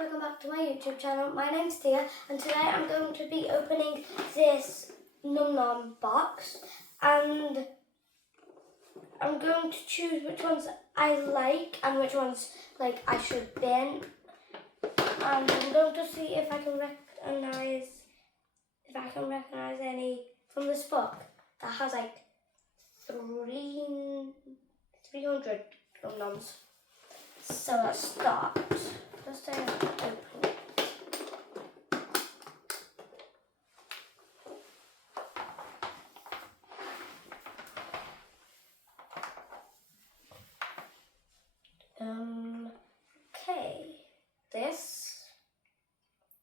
welcome back to my YouTube channel. My name's Tia and today I'm going to be opening this Num Nom box and I'm going to choose which ones I like and which ones I should bin, and I'm going to see if I can recognize any from this book that has 300 Num Noms. So let's start. Let's open it. Okay, this,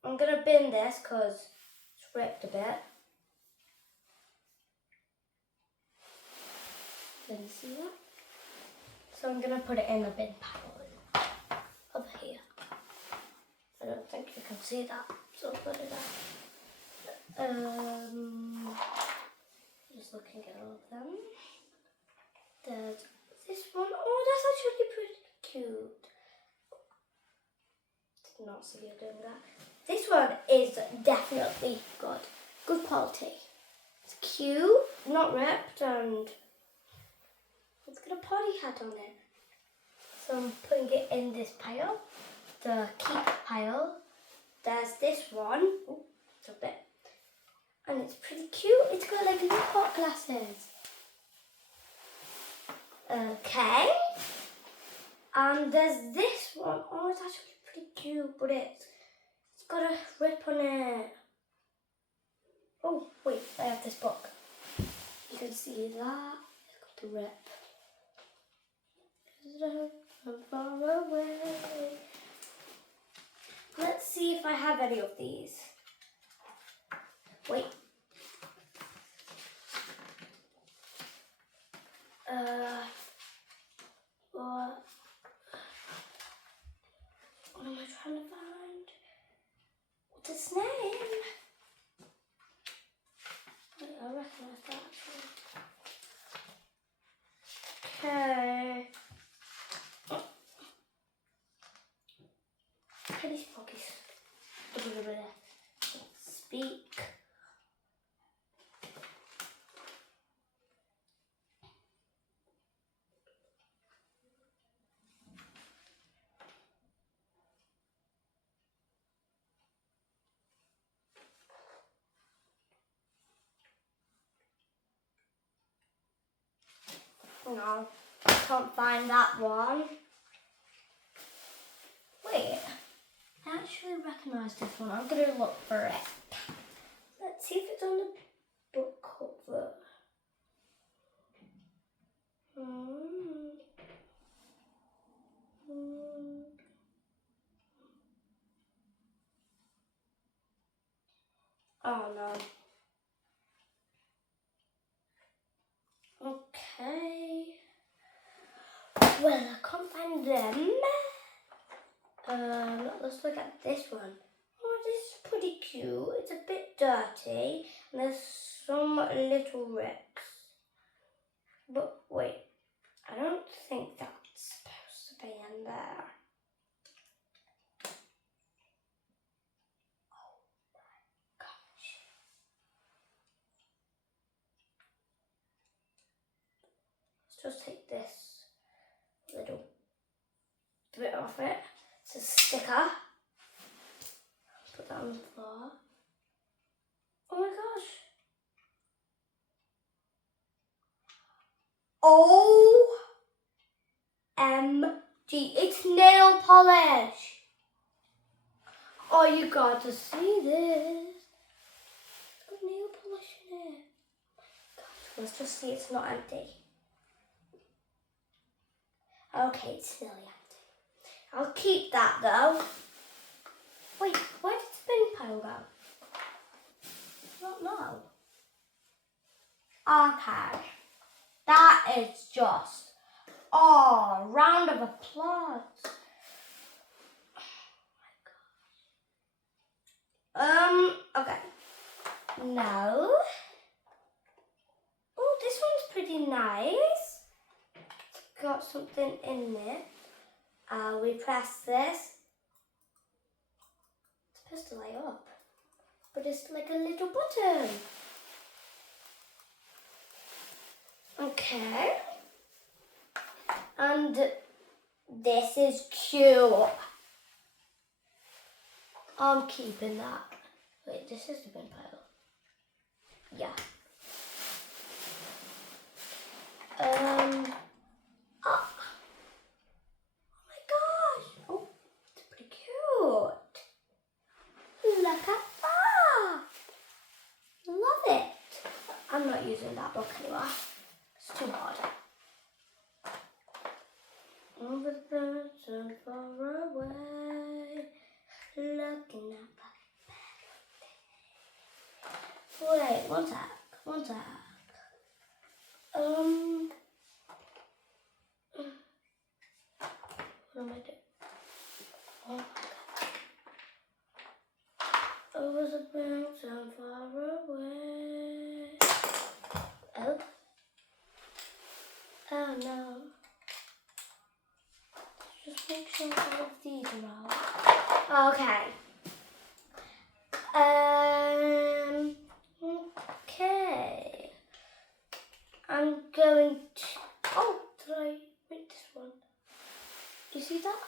I'm gonna bin this because it's ripped a bit. Can you see that? So I'm gonna put it in a bin pile over here. I don't think you can see that, so I'll put it out. Just looking at all of them. There's this one. Oh, that's actually pretty cute. Did not see you doing that. This one is definitely good. Good quality. It's cute, not ripped, and it's got a party hat on it. So I'm putting it in this pile, the keep pile. There's this one. Ooh, it's a bit. And it's pretty cute. It's got little hot glasses. Okay. And there's this one. Oh, it's actually pretty cute, but it's got a rip on it. Oh, wait, I have this book. You can see that. It's got the rip. Far away. Let's see if I have any of these. Wait. What am I trying to find? What's its name? Wait, I recognize that actually. Okay. These pockets. Speak. No, I can't find that one. Wait, I actually recognise this one. I'm going to look for it. Let's see if it's on the book cover. Oh no. Okay. Well, I can't find them. Let's look at this one. Oh, this is pretty cute. It's a bit dirty and there's some little rips. But wait, I don't think that's supposed to be in there. Oh my gosh. Let's just take this little bit off it. It's a sticker. Put that on the floor. Oh my gosh. OMG, it's nail polish. Oh, you got to see this. It's got nail polish in it. Gosh, let's just see it's not empty. Okay, it's nearly empty. I'll keep that though. Wait, where did the spin pile go? I don't know. Okay. That is just, oh, round of applause. Oh my gosh. Okay. No. Oh, this one's pretty nice. It's got something in it. We press this. supposed to light up, but it's like a little button. Okay. And this is cute. I'm keeping that. Wait, this is the bin pile. Yeah. Oh. Oh my gosh. Oh, it's pretty cute. Look at that. Love it. I'm not using that book anymore. It's too hard. Over the birds and far away, looking up at the bed. Wait, one sec. What am I doing? Oh my god. Over the birds and far away. Oh. Oh no. Just make sure all of these are out. Okay. Okay. I'm going to. Oh, did I make this one? You see that?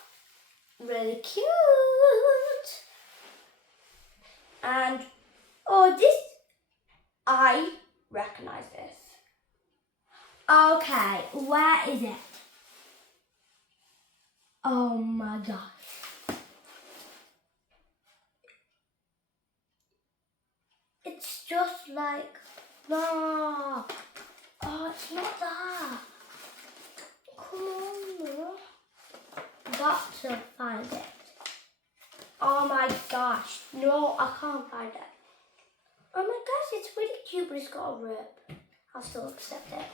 Really cute. And oh, this I recognize this. Okay, where is it? Oh my gosh. It's just like, no. Oh, it's not that. Come on. Got to find it. Oh my gosh. No, I can't find it. Oh my gosh, it's really cute, but it's got a rip. I'll still accept it.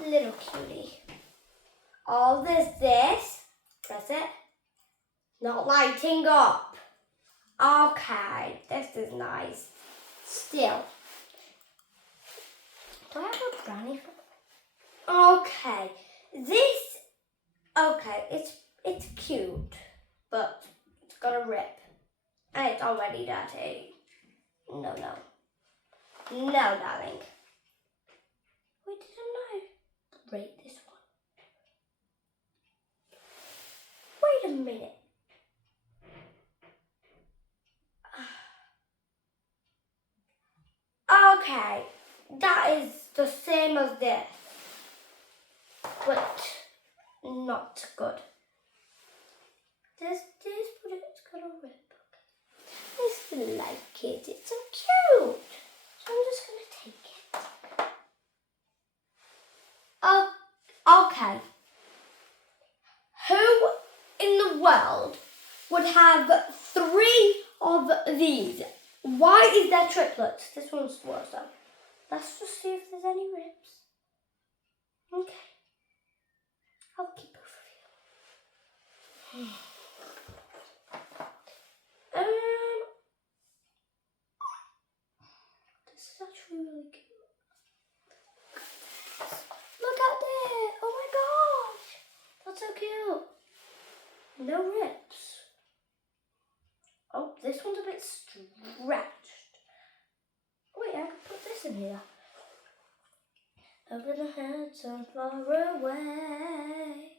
Little cutie. Oh, there's this. Press it. Not lighting up. Okay, this is nice. Still. Do I have a brownie for? Okay, this. Okay, it's cute, but it's got a rip, and it's already dirty. No, darling. Wait, didn't I rate this one? Wait a minute. Okay, that is the same as this, but not good. There's this, but it's got a rip. I still like it. It's so cute. So I'm just gonna take it. Oh, okay. Who in the world would have 3 of these? Why is there triplets? This one's worse though. Let's just see if there's any rips. Okay. I'll keep both of you. This is actually really cute. Look at that! Oh my gosh! That's so cute. No rips. Oh, this one's a bit stretched. Wait, I could put this in here. Over the heads and far away,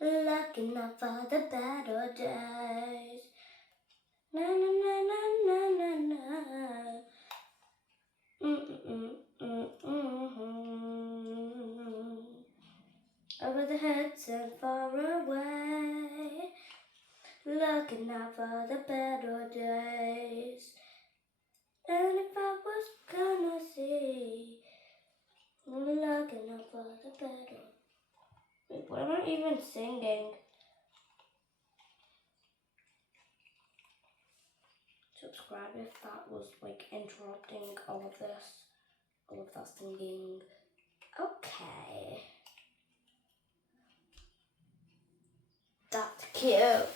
looking up for the better days. Na na na na na na na. Over the heads and far away, looking out for the better days. And if I was gonna see, looking out for the better. Wait, what am I even singing? Subscribe if that was like interrupting all of this, all of that singing. Okay. That's cute.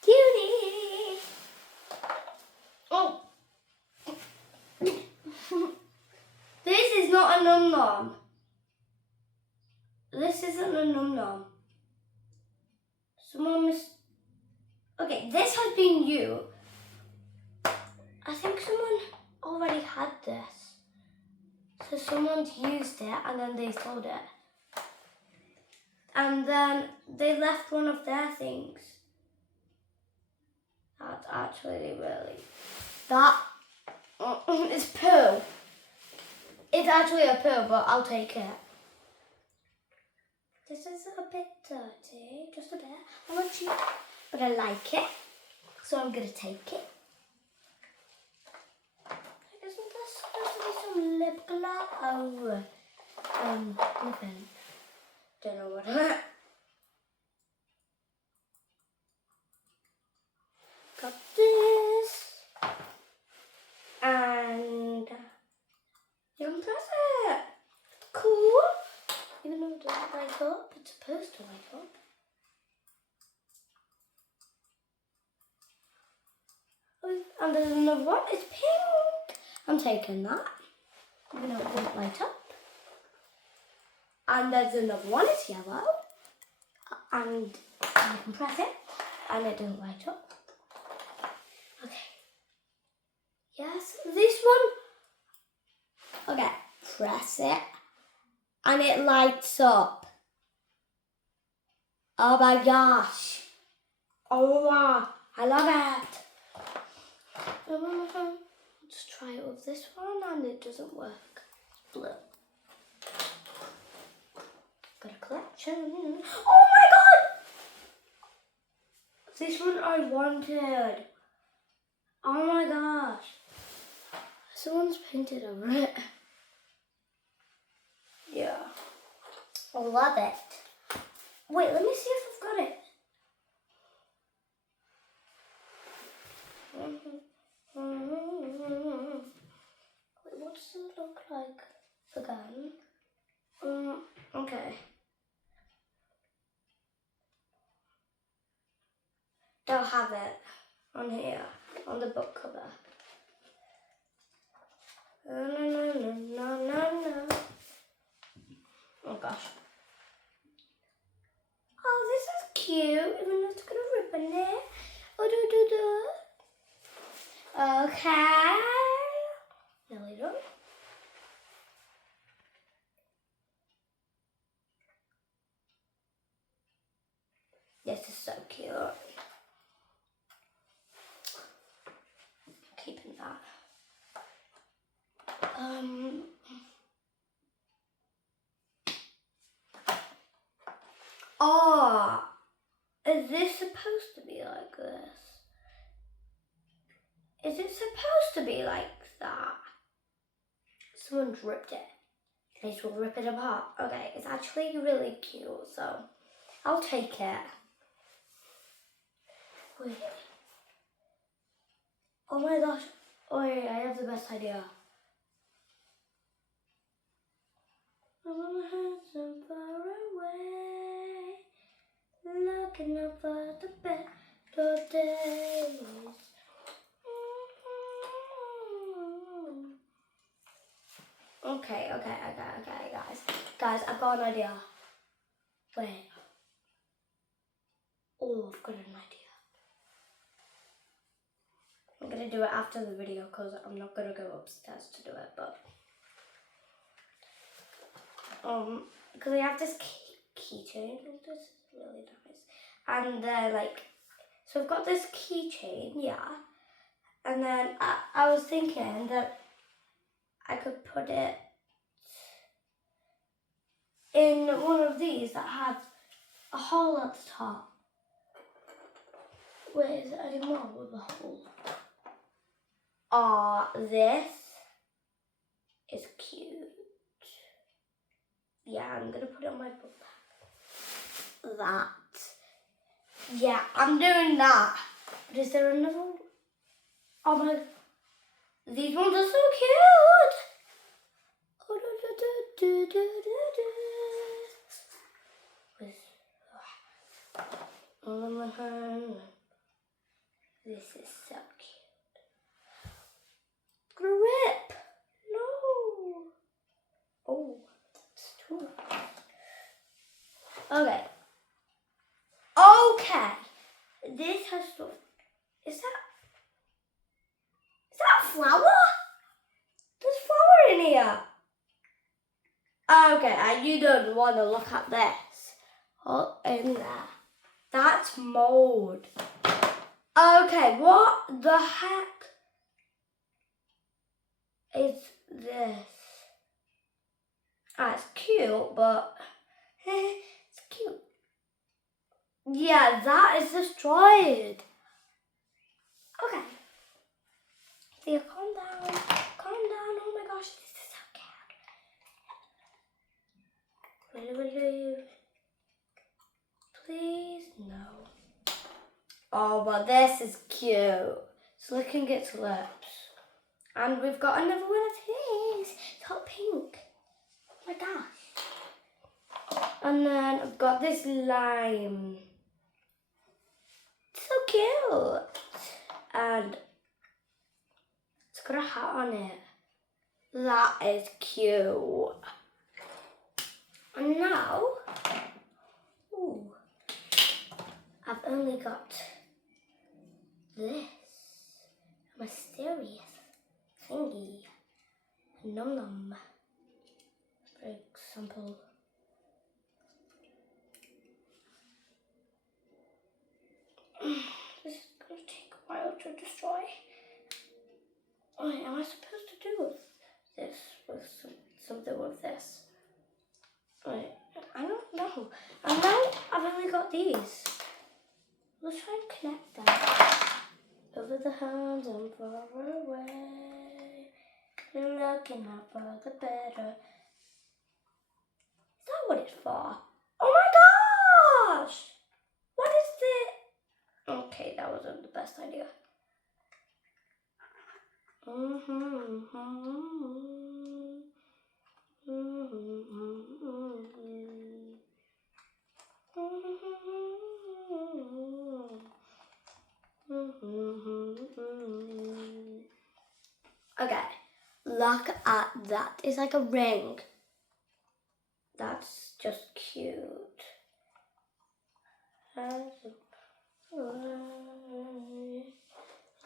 Cutie! Oh! This is not a num nom. This isn't a num nom. Someone Okay, this has been you. I think someone already had this. So someone's used it and then they sold it. And then they left one of their things. That's actually really... That is poo. It's actually a poo, but I'll take it. This is a bit dirty, just a bit. I'm not cheap, but I like it. So I'm going to take it. Isn't there supposed to be some lip gloss? Oh, nothing. Don't know what it is. Got this. And you can press it. Cool. Even though it doesn't light up, it's supposed to light up. And there's another one, it's pink. I'm taking that, even though it didn't light up. And there's another one, it's yellow. And you can press it, and it didn't light up. Okay. Yes, this one. Okay, press it, and it lights up. Oh my gosh. Oh wow, I love it. Let's try it with this one and it doesn't work. It's blue. Got a collection. Oh my god! This one I wanted. Oh my gosh. Someone's painted over it. Yeah. I love it. Wait, let me see if I've got it. Wait, what does it look like again? Okay. They'll have it on here, on the book cover. No. Oh gosh. Oh, this is cute. Even though it's got a ribbon in it. Oh, Okay. Nearly done. This is so cute. Keeping that. Oh, is this supposed to be like this? Is it supposed to be like that? Someone's ripped it. They will rip it apart. Okay, it's actually really cute, so I'll take it. Wait. Oh my gosh. Oh yeah, I have the best idea. So far away, looking up for the better days. Okay, guys. Guys, I've got an idea. Wait. Oh, I've got an idea. I'm gonna do it after the video because I'm not gonna go upstairs to do it, but because we have this keychain. This is really nice, and so I've got this keychain, yeah, and then I was thinking that I could put it in one of these that has a hole at the top. Wait, is it any more with a hole? This is cute. Yeah, I'm gonna put it on my book bag. That. Yeah, I'm doing that. But is there another one? Oh my, these ones are so cute. This is so cute. Grip. No. Oh, that's too much. Okay. Okay. This has stuff. Is that flour? There's flour in here. Okay, and you don't want to look at this. Oh, in there. That's mold. Okay, what the heck is this? Ah, it's cute, but it's cute. Yeah, that is destroyed. Okay. Thea, calm down. Calm down. Oh my gosh, this is so cute. Really? Please, no. Oh, but this is cute. It's licking its lips. And we've got another one of these. It's hot pink. Oh my gosh. And then I've got this lime. It's so cute. And it's got a hat on it. That is cute. And now, ooh, I've only got this mysterious thingy. Num Nom. For example. This is going to take a while to destroy. What am I supposed to do with this? With something with this? Wait, I don't know. And now I've only got these. Let's try and connect them. Over the hands and far away. And looking up for the better. Is that what it's for? Oh my gosh! What is this? Okay, that wasn't the best idea. Okay, look at that. It's like a ring. That's just cute.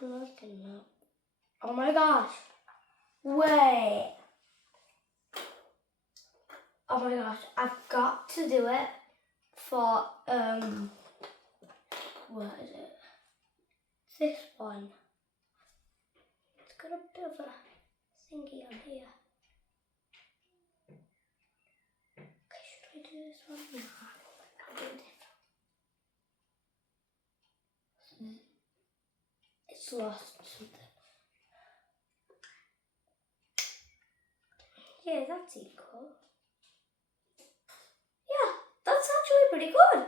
Looking up. Oh my gosh. Wait. Oh my gosh. I've got to do it for, what is it? This one. It's got a bit of a thingy on here. Okay, should I do this one? No, I'll do this. It's lost something. Yeah, that's equal. Yeah, that's actually pretty good.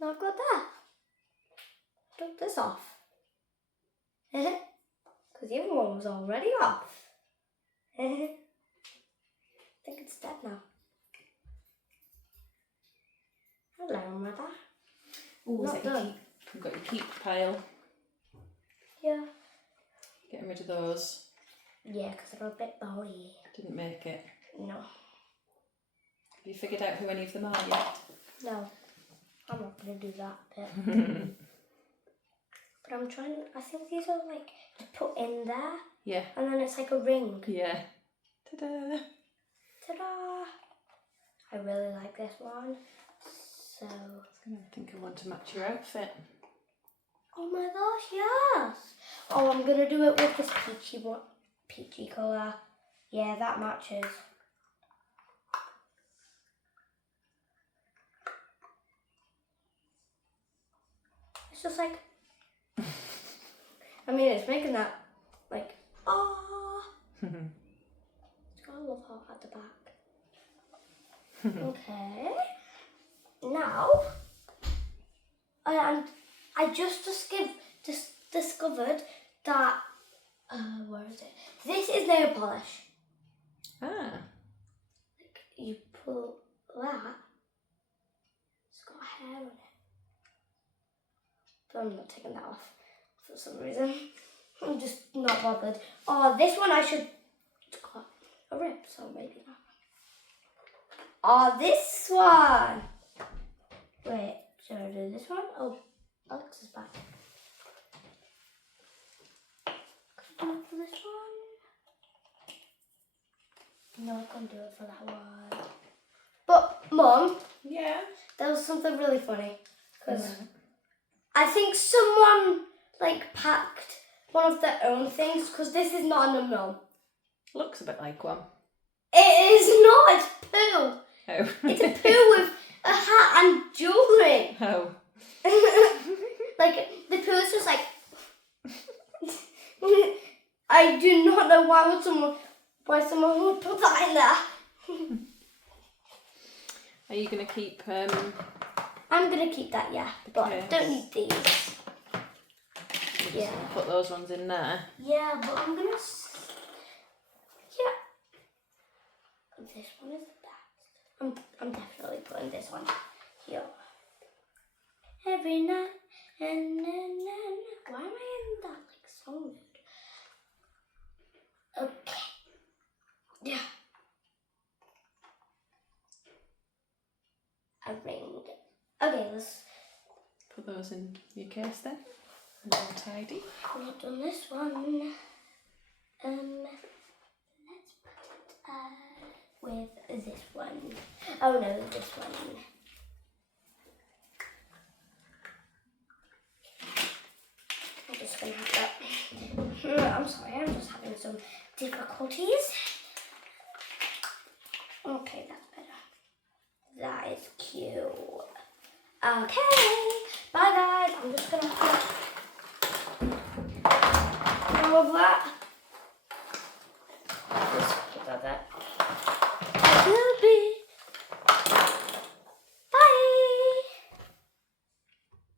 Now I've got that. Took this off. Because the other one was already off. I think it's dead now. Hello, Mother. Oh, is Not that done. You've got your keep pile. Yeah. Getting rid of those. Yeah, because they're a bit bony. Didn't make it. No. Have you figured out who any of them are yet? No. I'm not going to do that bit. But I'm trying, I think these are like to put in there. Yeah. And then it's like a ring. Yeah. Ta-da! Ta-da! I really like this one. So. I think I want to match your outfit. Oh my gosh, yes! Oh, I'm going to do it with this peachy one. Peachy colour. Yeah, that matches. It's just like, I mean, it's making that, like, ah. It's got a love heart at the back. Okay. Now, and I just discovered that, where is it? This is nail polish. Ah. Like, you pull that, it's got hair on it. But I'm not taking that off for some reason. I'm just not bothered. Oh, this one I should, it's got a rip, so maybe not. Oh, this one. Wait, should I do this one? Oh, Alex is back. Could I do it for can do it for that one. But, Mum, Yeah. there was something really funny. Because Right. I think someone, packed one of their own things, because this is not a Num Nom. Looks a bit like one. It is not, it's poo. Oh. It's a poo with a hat and jewellery. Oh. The poo is just I do not know why someone would put that in there. Are you going to keep... I'm going to keep that, yeah. But I case? don't need these. Yeah. Put those ones in there. Yeah, but I'm going to... Yeah. This one is the best. I'm definitely putting this one here. Every night and why am I in that song mood? Okay. Yeah. A ring. Okay, let's... Put those in your case then. And all tidy. We've done this one. Let's put it with this one. Oh no, this one. I'm just gonna have that. I'm sorry, I'm just having some difficulties. Okay, that's better. That is cute. Okay, bye guys. I'm just gonna put all of that